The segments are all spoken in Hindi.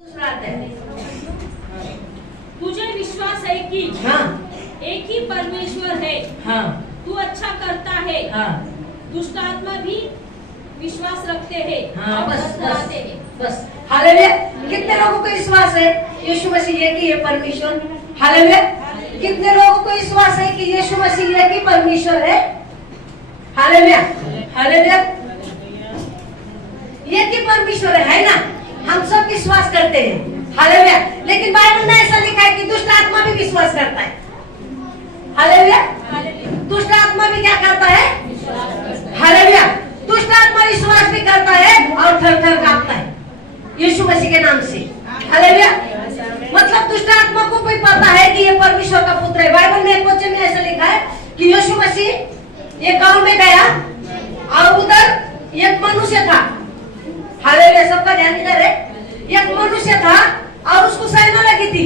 दूसरा आता है, तुझे विश्वास है कि हाँ एक ही परमेश्वर है, हाँ तू अच्छा करता है, हाँ दुष्ट आत्मा भी विश्वास रखते हैं, हाँ, और बस बतलाते हैं। बस हालेलुया। कितने लोगों को विश्वास है यीशु मसीह एक ही है परमेश्वर? हालेलुया। कितने लोगों को विश्वास है कि यीशु मसीह एक ही परमेश्वर है? Hallelujah hallelujah. एक ही परमेश्वर है ना, हम सब विश्वास करते हैं। हालेलुया। लेकिन बाइबल में ऐसा लिखा है कि दुष्ट आत्मा भी विश्वास करता है। हालेलुया। दुष्ट आत्मा भी क्या करता है? हालेलुया। दुष्ट आत्मा विश्वास भी करता है और थर थर कांपता है यीशु मसीह के नाम से। हालेलुया। मतलब दुष्ट आत्मा को भी पता है कि ये परमेश्वर का पुत्र है। बाइबल में एक वचन में ऐसा लिखा है कि यीशु मसीह एक गांव में गया और उधर एक मनुष्य था। हालेलुया। सबका ध्यान इधर है। एक मनुष्य था और उसको सैना लगी थी।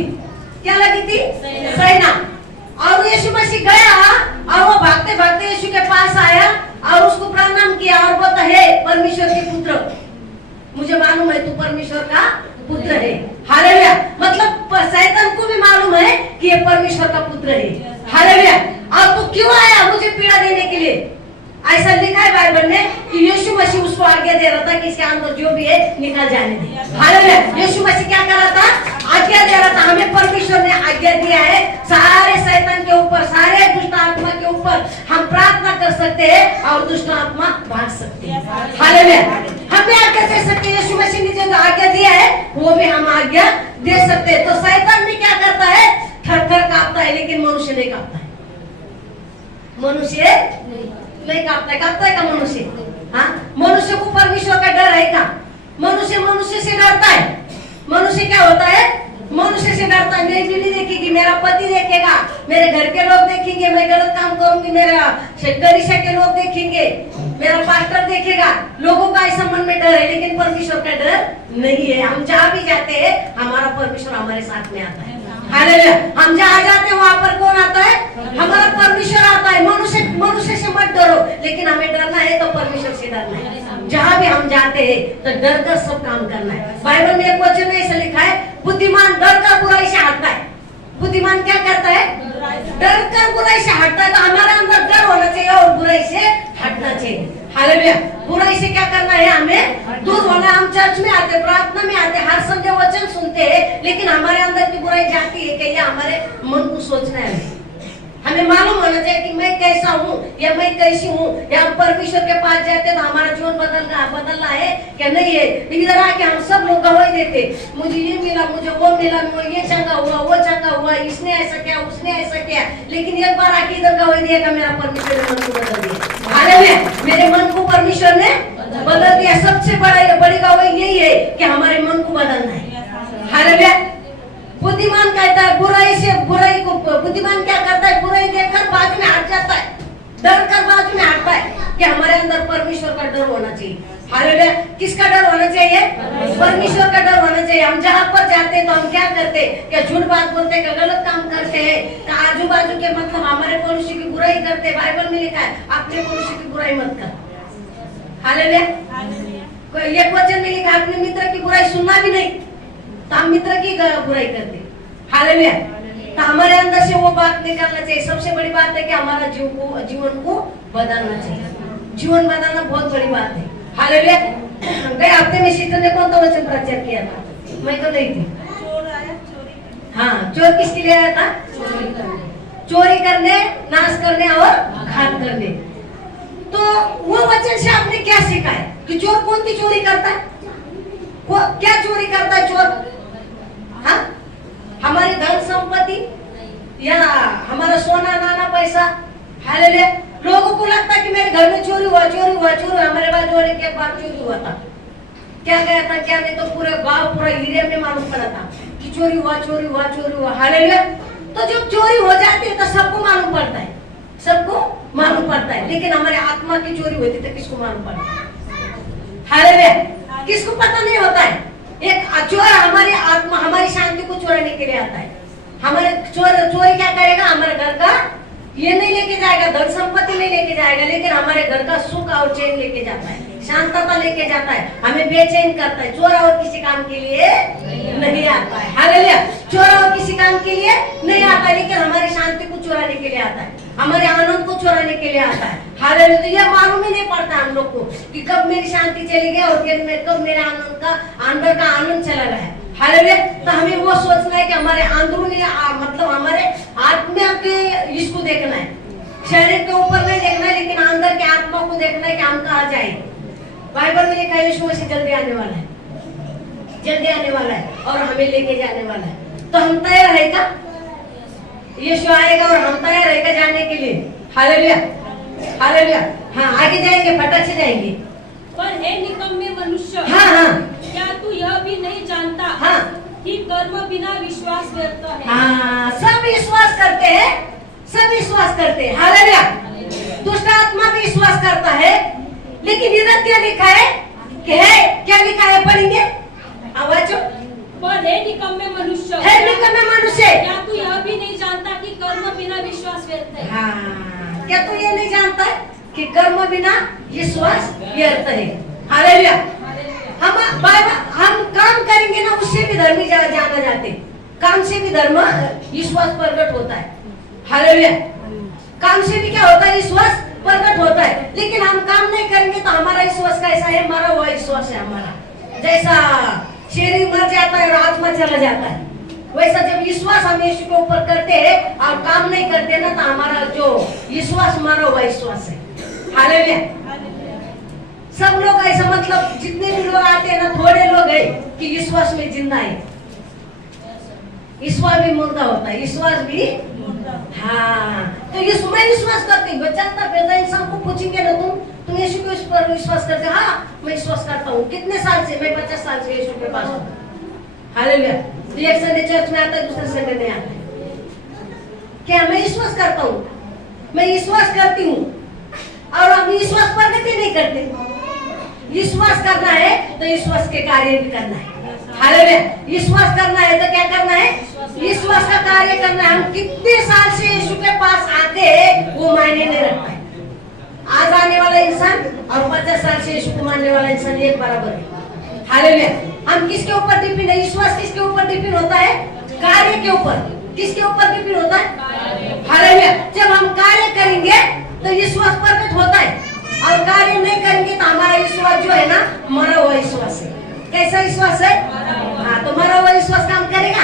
क्या लगी थी? सैना। और यीशु मसीह गया और वो भागते भागते यीशु के पास आया और उसको प्रणाम किया और बोलता है परमेश्वर के पुत्र, मुझे मालूम है तू परमेश्वर का पुत्र है। हालेलुया। मतलब शैतान को भी मालूम है कि ये परमेश्वर का पुत्र है। हालेलुया। और तू क्यों आया मुझे पीड़ा देने के लिए? ऐसा लिखा है बाइबल में कि यीशु मसीह उसको आज्ञा दे रहा था कि इसके अंदर जो भी है निकाल जाने दे। हालेलुया। यीशु मसीह क्या कर रहा था? आज्ञा दे रहा था। हमें परमेश्वर ने आज्ञा दिया है सारे शैतान के ऊपर, सारे दुष्ट आत्मा के ऊपर हम प्रार्थना कर सकते हैं और दुष्ट आत्मा भाग सकते हैं। हालेलुया। हम भी आज्ञा दे सकते हैं। यीशु मसीह ने जो आज्ञा दिया है वो भी हम आज्ञा दे सकते हैं। तो शैतान भी क्या करता है? थर थर कांपता है, लेकिन मनुष्य नहीं कांपता है। मनुष्य नहीं कांपता है। कांपता है का मनुष्य? हाँ। मनुष्य को परमेश्वर का डर है का? मनुष्य से डरता है। मनुष्य क्या होता है? मनुष्य से डरता है। मेरी बीवी देखेगी, मेरा पति देखेगा, मेरे घर के लोग देखेंगे, मैं गलत काम करूंगी, मेरा कलीसिया के लोग देखेंगे, मेरा पास्टर देखेगा। लोगों का इस मन में डर है, लेकिन परमेश्वर का डर नहीं है। हम जहाँ भी जाते हैं हमारा परमेश्वर हमारे साथ में आता है। हालेलुया। हम जहाँ जाते हैं वहाँ पर कौन आता है? हमारा परमेश्वर आता है। मनुष्य से मत डरो, लेकिन हमें डरना है तो परमेश्वर से डरना है। जहाँ भी हम जाते हैं तो डर कर सब काम करना है। बाइबल में एक वचन में ऐसा लिखा है, बुद्धिमान डर कर बुराई से हटता है। बुद्धिमान क्या करता है? डर कर बुराई से हटता है। तो हमारे अंदर डर होना चाहिए और बुराई से हटना चाहिए। हालेलुया। बुराई से क्या करना है? हमें दूर होना। हम चर्च में आते, प्रार्थना में आते, हर संडे वचन सुनते हैं, लेकिन हमारे अंदर की बुराई जाती है क्या? हमारे मन को सोचना है। हमें मालूम होना चाहिए कि मैं कैसा हूँ या मैं कैसी हूँ, या परमेश्वर के पास जाते तो हमारा जीवन बदलना है क्या नहीं है। इधर आके हम सब लोग गवाही देते, मुझे ये मिला, मुझे वो मिला, ये चंगा हुआ, वो चंगा हुआ, इसने ऐसा किया, उसने ऐसा किया, लेकिन एक बार आके इधर गवाही दिया मेरा परमेश्वर ने मन को बदल दिया। हालेलुया। मेरे मन को परमेश्वर ने बदल दिया। सबसे बड़ी गवाही यही है कि हमारे मन को बदलना है। हालेलुया। बुद्धिमान कहता है बुराई को बुद्धिमान क्या करता है? बुराई देखकर बाजू में हट जाता है, डर कर बाजू में हटता है। कि हमारे अंदर परमेश्वर का डर होना चाहिए। हालेलुया। किसका डर होना चाहिए? परमेश्वर का डर होना चाहिए। हम जहाँ पर जाते हैं तो हम क्या करते हैं? क्या झूठ बात बोलते हैं, क्या गलत काम करते हैं, क्या आजू बाजू के मतलब हमारे पड़ोसी की बुराई करते हैं। बाइबल में लिखा है अपने पड़ोसी की बुराई मत कर। हालेलुया। एक वचन में लिखा अपने मित्र की बुराई सुनना भी नहीं, तो हम मित्र की बुराई करते। हालेलुया। तो हमारे अंदर से वो बात निकालना चाहिए। सबसे बड़ी बात है कि हमारा जीवन को बदलना चाहिए। जीवन बदलना बहुत बड़ी बात है। हालेलुया। गए हफ्ते में शीतल ने कौन सा वचन प्रचार किया था? मैं तो नहीं थी। चोर आया चोरी। हाँ, चोर किसके लिए आया था? चोरी करने, नाश करने और घात करने। तो वो वचन से आपने क्या सीखा है कि चोर कौन सी चोरी करता है? क्या चोरी करता है चोर? हाँ, हमारी धन संपत्ति या हमारा सोना नाना पैसा। हालेलुया। लोगों को लगता है कि मेरे घर में चोरी हुआ। हमारे बाद चोरी के बाद चोरी हुआ था, क्या गया था क्या नहीं, तो पूरे गांव पूरा एरिया में मालूम पड़ा था कि चोरी हुआ। हालेलुया। तो जब चोरी हो जाती है तो सबको मालूम पड़ता है, लेकिन हमारे आत्मा की चोरी होती तो किसको मालूम पड़ता है? हालेलुया। किसको पता नहीं होता है। एक चोर हमारी आत्मा, हमारी शांति को चोरने के लिए आता है। हमारे चोरी क्या करेगा? हमारे घर का ये नहीं लेके जाएगा, धन संपत्ति नहीं लेके जाएगा, लेकिन हमारे घर का सुख और चैन लेके जाता है, शांतता लेके जाता है, हमें बेचैन करता है। चोर और किसी काम के लिए नहीं आता है। हालेलुया। चोर और किसी काम के लिए नहीं आता, लेकिन हमारी शांति को चुराने के लिए आता है, हमारे आनंद को चुराने के लिए आता है। हालेलुया। तो ये मालूम ही नहीं पड़ता हम लोग को कि कब मेरी शांति चली गई और कब मेरे आनंद का अंदर का आनंद चला गया है। हालेलुया। तो हमें वो सोचना है कि हमारे अंदरूनी मतलब हमारे आत्मा के इसको देखना है, शरीर के ऊपर नहीं देखना है, लेकिन अंदर के आत्मा को देखना है कि हम कहाँ जाए। बाइबल में लिखा है यीशु मसीह जल्दी आने वाला है, जल्दी आने वाला है और हमें लेके जाने वाला है। तो हम तैयार रहेगा, यीशु आएगा और हम तैयार रहेगा जाने के लिए। Hallelujah, hallelujah. हाँ, आगे जाएंगे, फटक से जाएंगे। पर हे निकम्मे मनुष्य, हाँ हाँ, क्या तू यह भी नहीं जानता हाँ, कि कर्म बिना विश्वास व्यर्थ है। हाँ, सब विश्वास करते हैं, सब विश्वास करते हैं। हालेलुया। दुष्ट आत्मा भी विश्वास करता है, लेकिन इधर क्या लिखा है कि है, क्या लिखा है पढ़ेंगे आवाज। पर हे निकम्मे मनुष्य, है निकम्मे मनुष्य, क्या तू यह भी नहीं जानता कि कर्म बिना विश्वास व्यर्थ है। हाँ, क्या तू ये नहीं जानता है कि कर्म बिना विश्वास व्यर्थ है। हालेलुया। हम काम करेंगे ना, उससे भी धर्मी जाना जाते, काम से भी धर्म विश्वास प्रकट होता है। हालेलुया। काम से भी क्या होता है, विश्वास प्रकट होता है। लेकिन हम काम नहीं करेंगे तो हमारा विश्वास कैसा है, मरा हुआ विश्वास है हमारा। जैसा शरीर मर जाता है और आत्मा चला जाता है, वैसा जब विश्वास हम यीशु के ऊपर करते हैं और काम नहीं करते ना, तो हमारा जो विश्वास मरा हुआ विश्वास है। हालेलुया। सब लोग ऐसा मतलब जितने भी लोग आते हैं ना, थोड़े लोग है कि विश्वास में जिंदा है। विश्वास भी मुर्दा होता है, विश्वास भी। हाँ, तो यीशु में विश्वास करते हैं। जानता पैदा इंसान को पूछेंगे ना, तुम यीशु के ऊपर विश्वास करते? हाँ, मैं विश्वास करता हूँ। कितने साल से? मैं 50 साल से यीशु के पास हूँ। हालेलुया। एक संडे चर्च में आता है, दूसरे संडे नहीं आता है। क्या मैं विश्वास करता हूँ? मैं विश्वास करती हूँ और हम विश्वास प्रगति नहीं करते। विश्वास करना है तो विश्वास के कार्य भी करना है। हालेलुया। विश्वास करना है तो क्या करना है, विश्वास का कार्य करना है। हम कितने साल से यीशु के पास आते हैं वो मायने नहीं रखता है। आज आने वाला इंसान और 50 साल से यीशु को मानने वाला इंसान एक बराबर है। हालेलुया। हम किसके ऊपर डिपेंड है? विश्वास किसके ऊपर डिपेंड होता है? कार्य के ऊपर। किसके ऊपर डिपेंड होता है? हालेलुया। जब हम कार्य करेंगे तो विश्वास प्रकट होता है, और कार्य नहीं करेंगे तो हमारा विश्वास जो है ना, मरा हुआ विश्वास है। कैसा विश्वास है? हाँ, तो मरा हुआ विश्वास काम करेगा?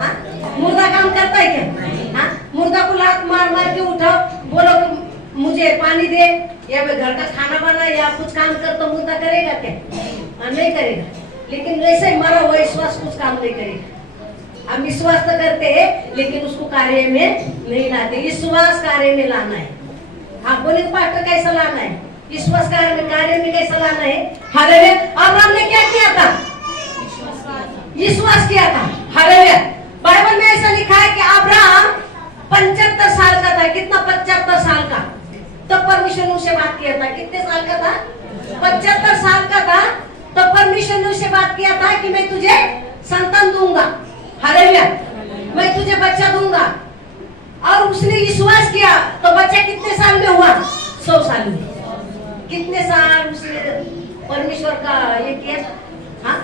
हाँ, मुर्दा काम करता है क्या? हाँ, मुर्दा को लात मार मार के उठाओ, बोलो कि मुझे पानी दे या मैं घर का खाना बना या कुछ काम कर, तो मुर्दा करेगा क्या? हाँ, नहीं करेगा। लेकिन वैसे मरा हुआ विश्वास कुछ काम नहीं करेगा। हम विश्वास तो करते हैं लेकिन उसको कार्य में नहीं लाते। विश्वास कार्य में लाना है। हाँ, बोले पास्टर कैसा लाना है? विश्वास कार्य में कैसा लाना है? हालेलुया। अब्राहम ने क्या किया था? विश्वास किया था। हालेलुया। बाइबल में ऐसा लिखा है कि अब्राहम 75 साल का था। कितना? 75 साल का। तब परमेश्वर ने उससे बात किया था। कितने साल का था? 75 साल का था। तो परमेश्वर ने उससे बात किया था कि मैं तुझे संतान दूंगा। हालेलुया। मैं तुझे बच्चा दूंगा। और उसने विश्वास किया तो बच्चा कितने साल में हुआ? 100 साल में। कितने साल उसने परमेश्वर का ये किया? हाँ,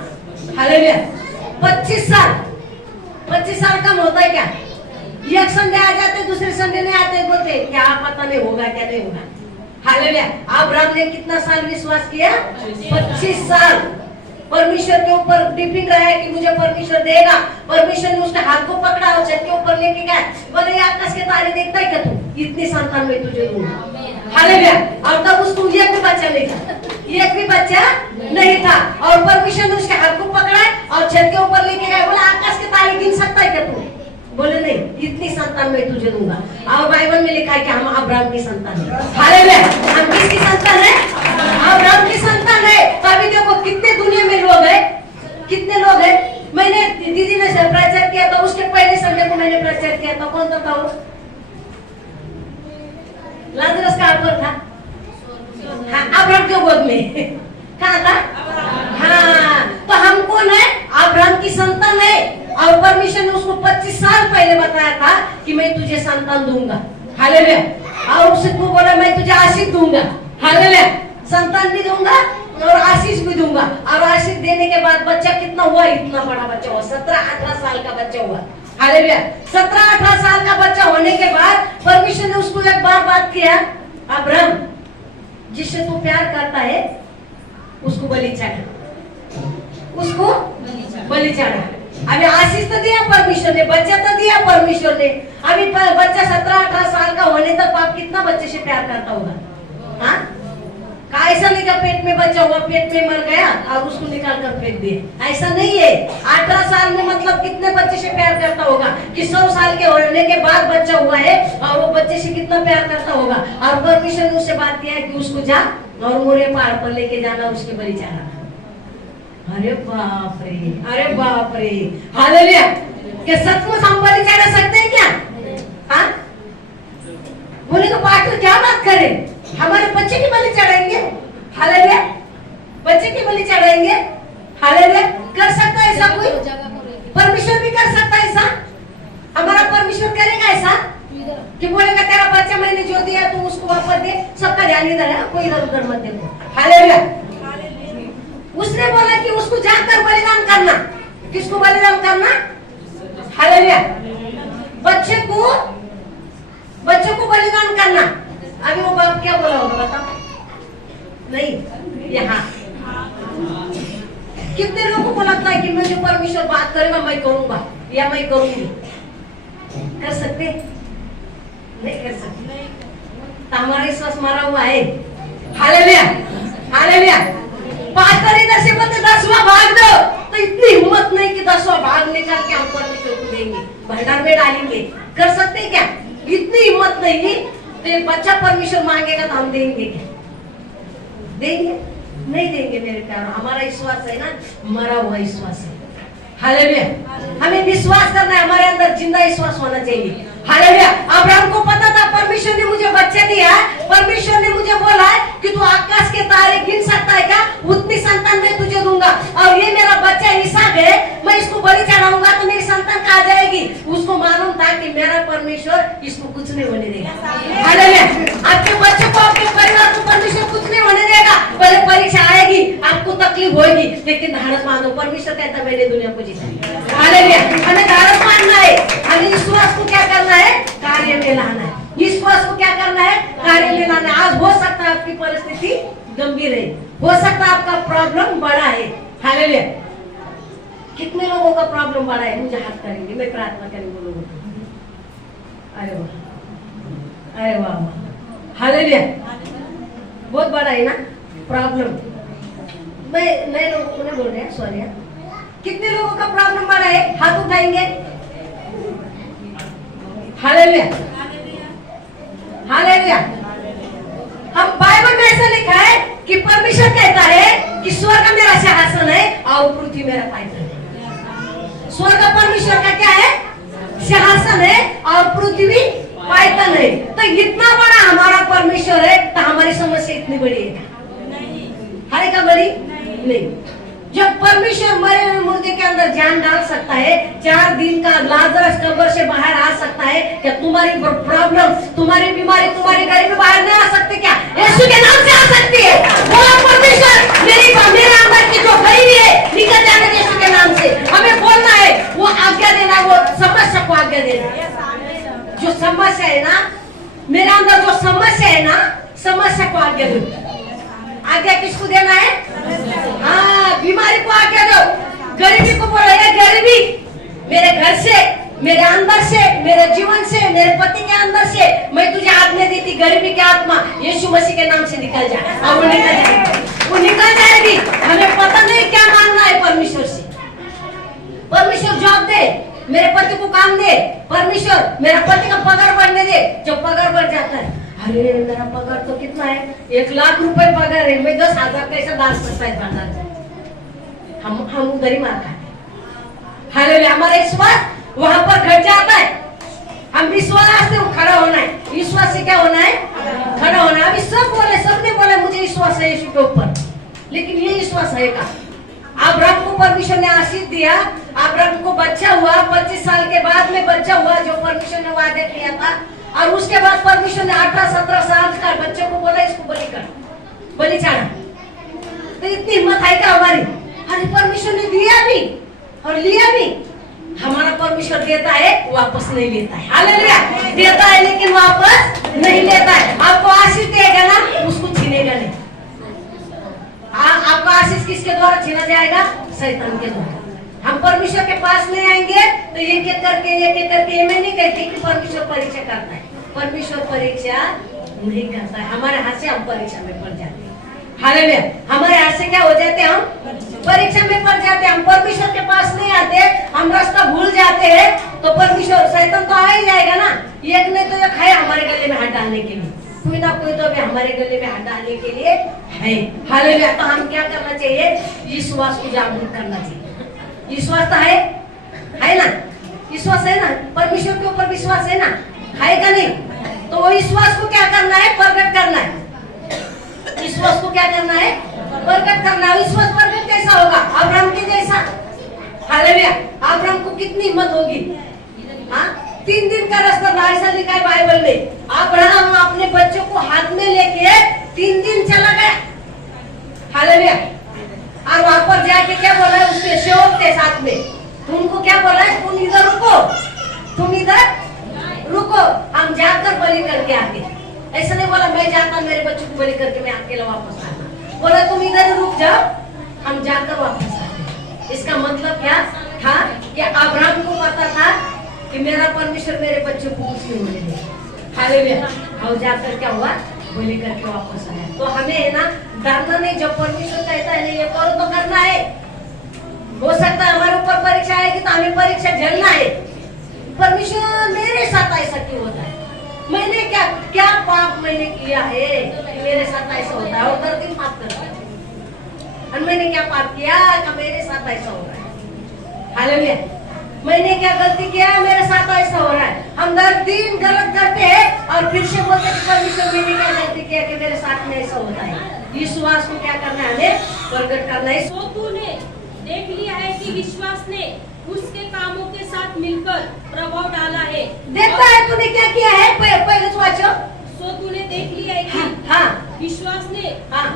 हालेलुया। 25 साल। 25 साल कम होता है क्या? एक संडे आ जाते, दूसरे संडे नहीं आते, बोलते क्या पता नहीं होगा क्या नहीं होगा। हालेलुया। अब्राहम ने कितना साल विश्वास किया? 25 साल। परमेश्वर के ऊपर डिपेंड रहा है कि मुझे परमेश्वर देगा। परमेश्वर ने उसके हाथ को पकड़ा और छत के ऊपर लेके गया। बोले आकाश के तारे देखता है क्या तू? इतनी संतान में तुझे दूंगा। हालेलुया। और तब उसको एक भी बच्चा नहीं था, एक भी बच्चा नहीं था। और परमेश्वर ने उसके हाथ को पकड़ा और छत के ऊपर लेके गया। बोला आकाश के तारे गिन सकता है क्या तू? बोले नहीं, इतनी संतान में तुझे दूंगा। और बाइबल में लिखा है कि हम अब्राहम की संतान है। हालेलुया। हम किसकी संतान है? अब्राहम की संतान है। तो अभी देखो कितने दुनिया में लोग हैं, कितने लोग हैं। मैंने दीदी ने प्रचार किया था, उसके पहले संडे को मैंने प्रचार किया था। कौन था वो? लाजरस का आत्मा था। हाँ, अब्राहम के गोद में कहा था? हाँ, तो हम कौन है? अब्राहम की संतान है। और परमेश्वर ने उसको 25 साल पहले बताया था कि मैं तुझे संतान दूंगा। हालेलुया। और उसको बोला मैं तुझे आशीष दूंगा। हालेलुया। संतान भी दूंगा और आशीष भी दूंगा। और आशीष देने के बाद बच्चा कितना हुआ, इतना बड़ा बच्चा हुआ, 17-18 साल का बच्चा हुआ। हालेलुया। 17-18 साल का बच्चा होने के बाद परमेश्वर ने उसको एक बात किया, अब्राहम जिससे तू प्यार करता है उसको बलि चढ़ा, उसको बलि चढ़ा। अभी आशीष तो दिया परमेश्वर ने, बच्चा तो दिया परमेश्वर ने। अभी बच्चा 17-18 साल का होने तक बाप कितना बच्चे से प्यार करता होगा। हाँ, ऐसा नहीं का पेट में बच्चा हुआ, पेट में मर गया और उसको निकाल कर फेंक दिए, ऐसा नहीं है। 18 साल में मतलब कितने बच्चे से प्यार करता होगा कि 100 साल के होने के बाद बच्चा हुआ है और वो बच्चे से कितना प्यार करता होगा। और परमेश्वर ने उससे बात किया कि उसको जा और मोरे पहाड़ पर लेके जाना, उसके बलि चढ़ाना। अरे बाप रे, अरे बाप रे, हालेलुया। क्या सचमुच हम बलि चढ़ा सकते हैं क्या? हाँ, बोले तो पास्टर क्या बात करें, हमारे बच्चे की बलि चढ़ाएंगे? हालेलुया, बच्चे की बलि चढ़ाएंगे। हालेलुया। कर सकता है ऐसा कोई? परमेश्वर भी कर सकता है ऐसा? हमारा परमेश्वर करेगा ऐसा कि बोलेगा तेरा बच्चा मैंने जो दिया तू उसको वापस दे, सबका ध्यान इधर है, कोई इधर उधर मत देखो। हालेलुया। उसने बोला कि उसको जाकर बलिदान करना। किसको बलिदान करना? हालेलुया। बच्चे को बलिदान करना। अभी वो बाप क्या बोला होगा बताओ? नहीं, यहाँ कितने लोगों को लगता है कि मुझे परमेश्वर बात करेगा मैं करूंगा या मैं करूंगी? कर सकते? नहीं कर सकते। तो हमारा विश्वास मरा हुआ है। Hallelujah, hallelujah. पास्टर इधर से बोलते 10वां भाग दो, तो इतनी हिम्मत नहीं कि 10वां भाग निकाल के हम परमेश्वर को देंगे, भंडार में डालेंगे। कर सकते हैं क्या? इतनी हिम्मत नहीं। तो एक बच्चा परमेश्वर मांगेगा तो हम देंगे क्या? देंगे? नहीं देंगे मेरे प्यार। हमारा विश्वास है ना, मरा हुआ विश्वास है। हालेलुया। हमें विश्वास करना है, हमारे अंदर जिंदा विश्वास होना चाहिए। हालेलुया। अब्राहम को पता था परमेश्वर ने मुझे बच्चे दिया है, परमेश्वर ने मुझे बोला है कि तू आकाश के तारे गिन सकता है क्या, उतनी संतान मैं तुझे दूंगा। और ये मेरा बच्चा इसहाक है, मैं इसको बलि चढ़ाऊंगा तो मेरी संतान कहाँ जाएगी? उसको मालूम था कि मेरा परमेश्वर इसको कुछ नहीं होने देगा। हालेलुया। आपके बच्चों को, आपके परिवार को परमेश्वर कुछ नहीं होने देगा। पहले परीक्षा आएगी, आपको तकलीफ होगी, लेकिन धारस मानो, परमेश्वर कहता है मैंने दुनिया को जीता। हालेलुया। हमें धारस मानना है, हमें विश्वास को क्या करना है? कार्य में लाना है। विश्वास को क्या करना है? कार्य में लाना है। आज हो सकता है आपकी परिस्थिति गंभीर है, हो सकता है आपका प्रॉब्लम बड़ा है। हालेलुया। कितने लोगों का प्रॉब्लम बड़ा है? मुझे हाथ करेंगे, मैं प्रार्थना करेंगे लोगों को। अरे वाह, अरे वाह, हालेलुया। बहुत बड़ा है ना प्रॉब्लम। मैं नए लोगों को नहीं बोल रहे, सॉरी। कितने लोगों का प्रॉब्लम बड़ा है? हाथ उठाएंगे। Hallelujah, hallelujah. हम बाइबल में ऐसा लिखा है कि परमेश्वर कहता है कि स्वर्ग मेरा सिंहासन है और पृथ्वी मेरा पायदान है। स्वर्ग परमेश्वर का क्या है? सिंहासन है और पृथ्वी पायदान है। तो इतना बड़ा हमारा परमेश्वर है, तो हमारी समस्या इतनी बड़ी है क्या? बड़ी नहीं। जब परमेश्वर मरे हुए मुर्दे के अंदर जान डाल सकता है, 4 दिन का लाजरस कब्र से बाहर आ सकता है, क्या तुम्हारी प्रॉब्लम, तुम्हारी बीमारी, तुम्हारी गरीबी बाहर नहीं आ सकती क्या? यीशु के नाम से आ सकती है। वो परमेश्वर मेरे अंदर की जो गरीबी है निकल जाने यीशु के नाम से। हमें बोलना है, वो आज्ञा देना, वो समस्या को आज्ञा देना। जो समस्या है ना, मेरे अंदर जो समस्या है ना, समस्या को आज्ञा दो। आज्ञा किसको देना है? हाँ, बीमारी को आज्ञा दो। गरीबी को बोलो, ये गरीबी मेरे घर से, मेरे अंदर से, मेरे जीवन से, मेरे पति के अंदर से मैं तुझे आज्ञा देती, गरीबी की आत्मा यीशु मसीह के नाम से निकल जाए। और वो निकल जाएगी, वो निकल जाएगी। हमें पता नहीं क्या मांगना है परमेश्वर से। परमेश्वर जॉब दे, मेरे पति को काम दे। परमेश्वर मेरा पति का पगार बढ़ने दे। जब पगार बढ़ जाता है, अरे मेरा पगार तो कितना है? 1 लाख रुपए पगार है, मैं 10,000 कैसे दान करता है भंडार? हम उधर ही मार खाते। हालेलुया। हमारा विश्वास वहां पर घट जाता है। हम विश्वास से खड़ा होना है। विश्वास से क्या होना है? खड़ा होना है। अभी सबने बोले मुझे विश्वास है यीशु के ऊपर, लेकिन ये विश्वास है का? अब्राहम को परमेश्वर ने आशीष दिया, अब्राहम को बच्चा हुआ, 25 साल के बाद में बच्चा हुआ जो परमेश्वर ने वादा किया था। और उसके बाद परमेश्वर ने 18-17 साल का बच्चे को बोला इसको बलि कर। बलि चढ़ा। तो इतनी हिम्मत है क्या हमारी? अरे परमेश्वर ने दिया भी और लिया भी। हमारा परमेश्वर देता है, वापस नहीं लेता है। हालेलुया। देता है लेकिन वापस नहीं लेता है। आपको आशीष देगा ना, उसको छीनेगा नहीं। आपका आशीष किसके द्वारा छीना जाएगा? शैतान के द्वारा। हम परमेश्वर के पास नहीं आएंगे तो एक एक करके मैं नहीं कहती कि परमेश्वर परीक्षा करता है। परमेश्वर परीक्षा नहीं करता है। हमारे हाथ से हम परीक्षा में पड़ जाते हैं। हालेलुया। हमारे हाथ से क्या हो जाते हैं? हम परीक्षा में पड़ जाते हैं। हम परमेश्वर के पास नहीं आते, हम रास्ता भूल जाते हैं, तो परमेश्वर शैतान तो आ ही जाएगा ना। एक ने तो एक है हमारे गले में हाथ डालने के लिए, कोई ना कोई तो भी हमारे गले में हाथ डालने के लिए है। हालेलुया। तो हम क्या करना चाहिए? विश्वास को जागरूक करना चाहिए। विश्वास तो है ना? विश्वास है ना? परमेश्वर के ऊपर विश्वास है ना? है का नहीं? तो वो विश्वास को क्या करना है? प्रकट करना है। विश्वास को क्या करना है? प्रकट करना है। विश्वास प्रकट कैसा होगा? अब्राहम के जैसा। हालेलुया। अब्राहम को कितनी हिम्मत होगी? हाँ, 3 दिन का रास्ता था, ऐसा लिखा है बाइबल में। अब्राहम अपने बच्चों को हाथ में लेके 3 दिन चला गया। हालेलुया। और वहां पर जाके क्या बोला है? उसके सेवक के साथ में उनको क्या बोला है? तुम इधर रुको, तुम इधर रुको, हम जाकर बलि करके आते। ऐसा नहीं बोला मैं जाता मेरे बच्चों को बलि करके मैं अकेला वापस आता। बोला तुम इधर रुक जाओ, हम जाकर वापस आते। इसका मतलब क्या था? कि अब्राहम को पता था कि मेरा परमेश्वर मेरे बच्चों को कुछ नहीं होने देगा। हालेलुया। और जाकर क्या हुआ? बलि करके वापस आया। तो हमें है ना डरना नहीं। जब परमेश्वर कहता है नहीं ये करो तो करना है। हो सकता है हमारे ऊपर परीक्षा आएगी तो हमें परीक्षा झेलना है। परमेश्वर मेरे साथ ऐसा क्यों होता है? मैंने क्या पाप मैंने किया है मेरे साथ ऐसा होता है? और दर्द माफ करता है। और मैंने क्या पाप किया कि मेरे साथ ऐसा हो रहा है? हालेलुया। मैंने क्या गलती किया मेरे साथ ऐसा हो रहा है? हम हर दिन गलत करते हैं और फिर से बोलते हैं परमेश्वर मैंने क्या गलती किया कि मेरे साथ में ऐसा होता है? विश्वास को क्या करना है? हमें प्रकट करना है। तो तूने देख लिया है कि विश्वास ने उसके कामों के साथ मिलकर प्रभाव डाला है। देखता है तूने क्या किया है? पहले तो वाचो। सो तूने देख लिया है कि हाँ, विश्वास ने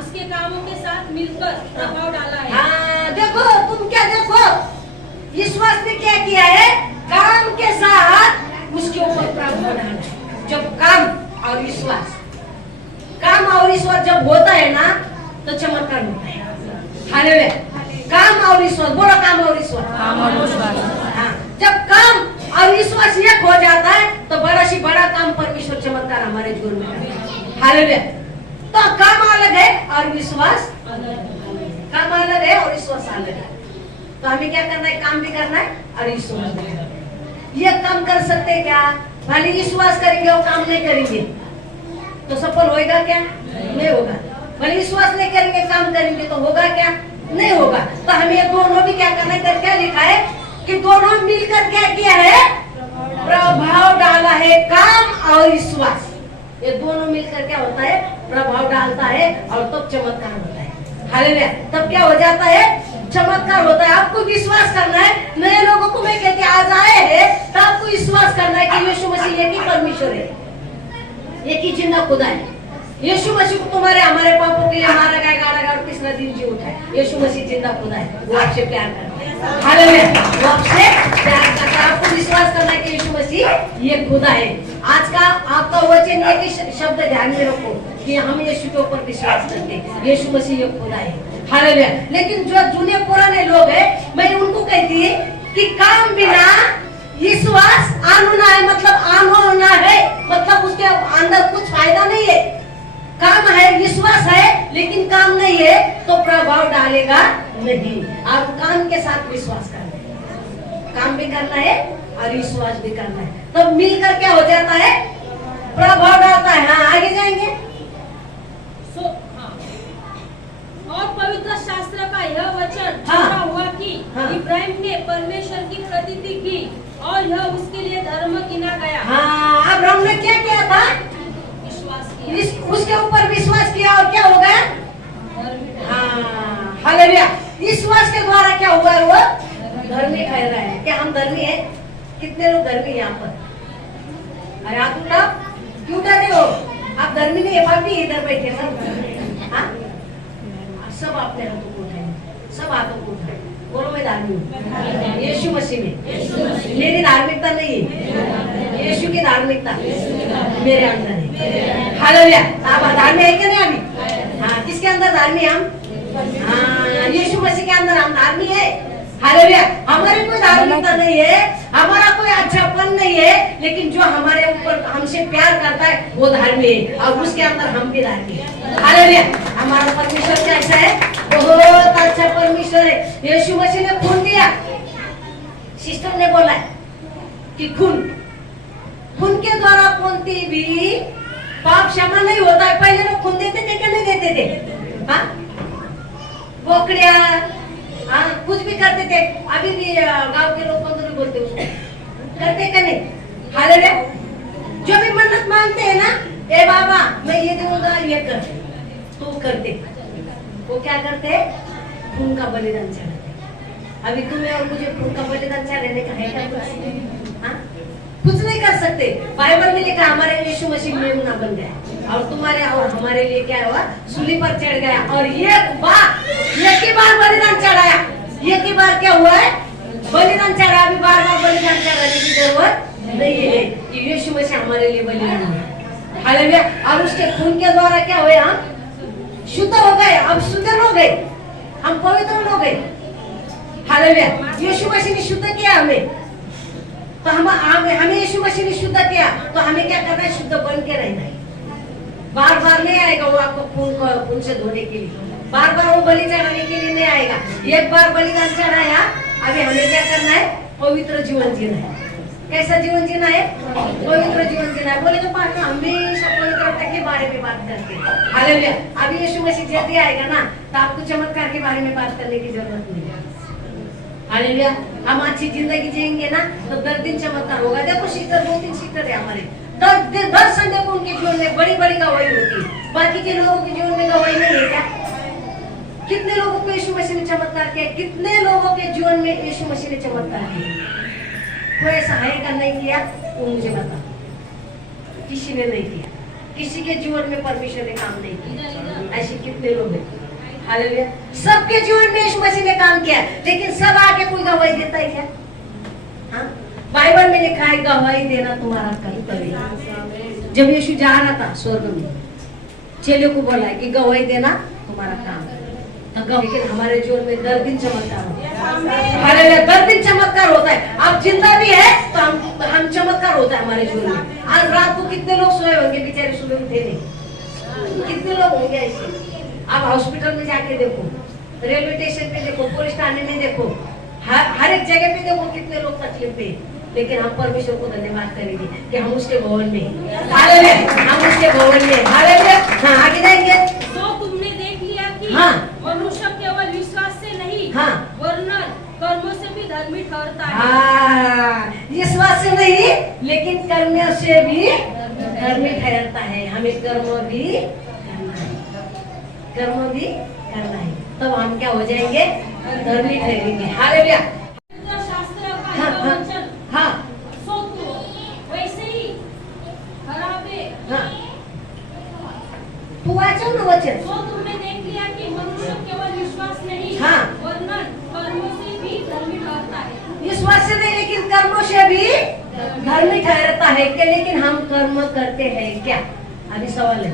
उसके कामों के साथ मिलकर प्रभाव डाला है। हाँ, देखो तुम क्या देखो? विश्वास ने क्या किया है? काम के साथ उसके ऊपर प्रभाव डाला। जब काम और विश्वास जब होता है ना तो चमत्कार होता है। हालेलुया। काम और विश्वास बोलो, काम और विश्वास। हाँ, जब काम और विश्वास एक हो जाता है तो बड़ा से बड़ा काम परमेश्वर चमत्कार हमारे जीवन में करता है। हालेलुया। तो काम अलग है और विश्वास काम अलग है और विश्वास अलग है। तो हमें क्या करना है? काम भी करना है और विश्वास भी करना है। ये काम कर सकते हैं क्या? खाली विश्वास करेंगे और काम नहीं करेंगे तो सफल होएगा क्या? नहीं होगा। भले विश्वास नहीं करेंगे काम करेंगे तो होगा क्या? नहीं होगा। तो हमें दोनों भी क्या करना है? क्या लिखा है कि दोनों मिलकर क्या किया है? प्रभाव डाला है। काम और विश्वास ये दोनों मिलकर क्या होता है? प्रभाव डालता है और तब चमत्कार होता है। हालेलुया। तब क्या हो जाता है? चमत्कार होता है। आपको विश्वास करना है। नए लोगों को मैं कहती आज आए हैं तो आपको विश्वास करना है कि यीशु मसीह एक ही परमेश्वर है, एक ही जिंदा खुदा है। यीशु मसीह को तुम्हारे हमारे पापों के लिए मारा गया, गाड़ा गया और तीसरा दिन जी उठा है। यीशु मसीह जिंदा खुदा है। वो आपसे प्यार करता है। हालेलुया। वो आपसे प्यार करता है। आपको विश्वास करना है कि यीशु मसीह ये खुदा है। आज का आपका वचन एक ही शब्द ध्यान में रखो कि हम यीशु के ऊपर विश्वास करते हैं। यीशु मसीह ये खुदा है। हालेलुया। लेकिन जो जुने पुराने लोग हैं मैं उनको कहती है कि काम बिना विश्वास आना है, मतलब आना है, मतलब उसके अंदर कुछ फायदा नहीं है। काम है, विश्वास है, लेकिन काम नहीं है तो प्रभाव डालेगा नहीं। आप काम के साथ विश्वास करना है, काम भी करना है और विश्वास भी करना है, तब मिलकर क्या हो जाता है? प्रभाव डालता है। हाँ, आगे जाएंगे। और पवित्र शास्त्र का यह वचन पूरा हुआ कि इब्राहिम ने परमेश्वर की प्रतीति की और यह उसके लिए धर्म गिना गया। हाँ, अब्राहम ने क्या किया था? विश्वास किया। उसके ऊपर विश्वास किया और क्या हो गया? हाँ, हालेलुया। विश्वास के द्वारा क्या हुआ? वो धर्मी ठहरा है। क्या हम धर्मी है? कितने लोग धर्मी यहाँ पर? अरे आप उठाओ, क्यों डरे हो? आप धर्मी नहीं है, पापी इधर बैठे सब। हाँ, सब अपने हाथों को उठाएंगे, सब हाथों को उठाए, बोलो मैं धार्मिक हूँ यीशु मसीह में। मेरी धार्मिकता नहीं है, यीशु की धार्मिकता मेरे अंदर है। हालेलुया। आप धार्मिक है क्या नहीं अभी? हाँ, किसके अंदर धार्मिक हम? हाँ, यीशु मसीह के अंदर हम धार्मिक है। हालेलुया। हमारी कोई धार्मिकता नहीं है, हमारा कोई अच्छापन नहीं है, लेकिन जो हमारे ऊपर हमसे प्यार करता है वो धार्मिक है, और उसके अंदर हम भी धार्मिक है। हालेलुया। हमारा परमेश्वर कैसा है? बहुत अच्छा परमेश्वर है। यीशु मसीह ने खून दिया, सिस्टर ने बोला है कि खून के द्वारा कौनती भी पाप क्षमा नहीं होता है। पहले लोग खून देते थे क्या नहीं देते थे? हाँ, बोकड़िया, हाँ, कुछ भी करते थे। अभी भी गांव के लोग कौन बोलते उसको करते क्या नहीं? हालेलुया। जो भी मन्नत मांगते हैं ना, ए बाबा मैं ये दूंगा ये कर, तो करते। वो क्या करते? खून का बलिदान चढ़ाते। अभी तुम्हें और मुझे खून का बलिदान चढ़ाने का है क्या? हाँ, कुछ नहीं कर सकते। बाइबल में लिखा हमारे यीशु मसीह मेमना बन गया, और तुम्हारे और हमारे लिए क्या हुआ? सूली पर चढ़ गया, और एक ही बार बलिदान चढ़ाया। एक ही बार क्या हुआ है? बलिदान चढ़ा। अभी बार बार बलिदान चढ़ाने की जरूरत नहीं है, कि यीशु मसीह हमारे लिए बलिदान है। हालेलुया। और उसके खून के द्वारा क्या हुए? हम शुद्ध हो गए, अब शुद्ध हो गए, हम पवित्र हो गए। हालेलुया। यीशु मसीह ने शुद्ध किया हमें, तो हमें यीशु मसीह ने शुद्ध किया, तो हमें क्या करना है? शुद्ध बन के रहना है। बार बार नहीं आएगा वो आपको खून से धोने के लिए, बार बार वो बलि चढ़ाने के लिए नहीं आएगा। एक बार बलिदान चढ़ाया, अभी हमें क्या करना है? पवित्र जीवन जीना है। कैसा जीवन जीना है? पवित्र जीवन जीना है। बोले तो पाठ में हमेशा पवित्रता के बारे में बात करते हैं। हालेलुया। अभी यीशु मसीह जल्दी आएगा ना, तो आपको चमत्कार के बारे में बात करने की जरूरत नहीं है। हालेलुया। हम अच्छी जिंदगी जिएंगे ना, तो 10 दिन चमत्कार होगा। देखो सिस्टर, 2-3 सिस्टर है हमारे, 10 संडे को उनके जीवन में बड़ी बड़ी गवाही होती है। बाकी के लोगों के जीवन में गवाही नहीं है क्या? कितने लोगों को यीशु मसीह ने चमत्कार किया? कितने लोगों के जीवन में यीशु मसीह ने चमत्कार किया? कोई ऐसा है का नहीं किया? वो मुझे बता। किसी ने नहीं किया, किसी के जीवन में परमेश्वर ने काम नहीं किया। ऐसे कितने लोग हैं? हालेलुया। सबके जीवन में यीशु मसीह ने काम किया, लेकिन सब आके कोई गवाही देता है क्या? हाँ, बाइबल में लिखा है गवाही देना तुम्हारा कर्तव्य है। जब यीशु जा रहा था स्वर्ग में, चेलों को बोला कि गवाही देना तुम्हारा काम है। लेकिन हमारे जीवन में 10 दिन चमत्कार होता है। हालेलुया। 10 दिन चमत्कार होता है। आप जिंदा भी है तो हम चमत्कार होता है हमारे जीवन में। आज रात को कितने लोग सोए होंगे, बेचारे सुबह उठे नहीं। कितने लोग होंगे ऐसे? आप हॉस्पिटल में जाके देखो, रेलवे स्टेशन पे देखो, पुलिस थाने में देखो, हर एक जगह पे देखो कितने लोग तकलीफ पे। लेकिन हम परमेश्वर को धन्यवाद करेंगे कि हम उसके भवन में। हालेलुया। हम उसके भवन में। हालेलुया। हाँ, आगे जाएंगे। तो तुमने देख लिया कि हाँ, मनुष्य केवल विश्वास से नहीं, हाँ, वरना कर्मों से भी धर्मी ठहरता है। हाँ, विश्वास से नहीं, लेकिन कर्म से भी धर्मी ठहरता है। हमें कर्म भी करना है, कर्म भी करना है, तब हम क्या हो जाएंगे? धर्मी ठहरेंगे। हालेलुया। शास्त्र का हाँ, यह हाँ, वचन हाँ, सो तो वैसे ही खराब है। हाँ, तू वाचो ना वचन। तो तुमने देख लिया कि मनुष्य केवल विश्वास नहीं, हाँ, वरना कर्मों से भी धर्मी ठहरता है। विश्वास से नहीं, लेकिन कर्मों से भी धर्मी ठहरता है क्या? लेकिन हम कर्म करते हैं क्या? अभी सवाल है।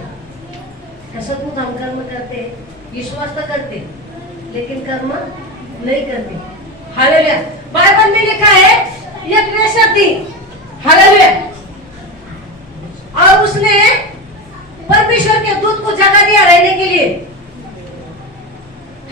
सचमुच हम कर्म करते हैं? विश्वास तो करते, लेकिन कर्म नहीं करते। हालेलुया। बाइबल में लिखा है एक वेश्या थी। हालेलुया। और उसने परमेश्वर के दूत को जगह दिया रहने के लिए।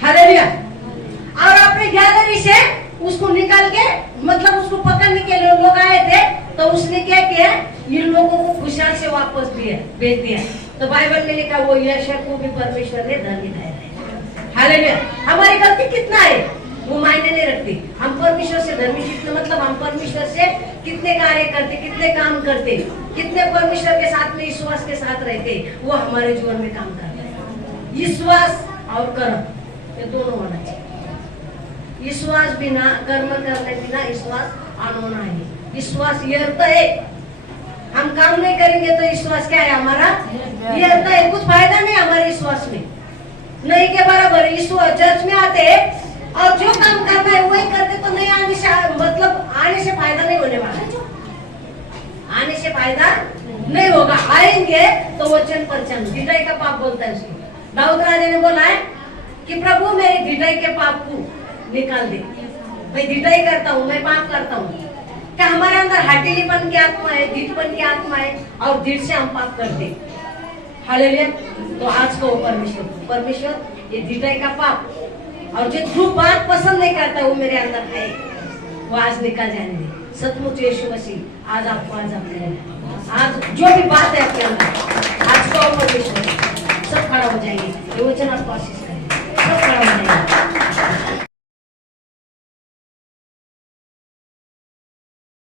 हालेलुया। और अपने गैलरी से उसको निकाल के, मतलब उसको पकड़ने के लिए लोग आए थे, तो उसने क्या किया? इन लोगों को खुशहाल से वापस दिया, भेज दिया। तो बाइबल में लिखा वो यशा को भी परमेश्वर ने धर्मी ठहराया। हालेलुया। हमारी गलती कितना है वो मायने नहीं रखती। हम परमेश्वर से धर्मी कितने, मतलब हम परमेश्वर से कितने कार्य करते, कितने काम करते, कितने परमेश्वर के साथ में विश्वास के साथ रहते, वो हमारे जीवन में काम करता है। विश्वास और कर्म ये दोनों होना चाहिए। विश्वास बिना कर्म करने बिना विश्वास अनहोना है। विश्वास ये अर्थ है, हम काम नहीं करेंगे तो विश्वास क्या है हमारा? ये अर्थ है। कुछ फायदा नहीं हमारे विश्वास में। नहीं के बराबर इस चर्च में आते और जो काम करना है वही करते तो नहीं आने से मतलब आने से फायदा नहीं होने वाला, आने से फायदा नहीं होगा। आएंगे तो वचन पर चल, ढिठाई का पाप बोलता है उसको। दाऊद राजा ने बोला है कि प्रभु मेरे ढिठाई के पाप को निकाल दे, मैं ढिठाई करता हूँ, मैं पाप करता हूँ। क्या हमारे अंदर हठीलीपन की आत्मा है, ढीठपन की आत्मा है और ढीठ से हम पाप करते। हालेलुया। तो आज को परमेश्वर ये ढिठाई का पाप और जो ट्रू बात पसंद नहीं करता वो मेरे अंदर है, वो आज निकल जाने दे। सचमुच यीशु मसीह आज आपको आज जो भी बात है आपके अंदर आज को परमेश्वर सब खड़ा हो जाएंगे। ये वचन आपको आशीष करेंगे, सब खड़ा हो जाएंगे।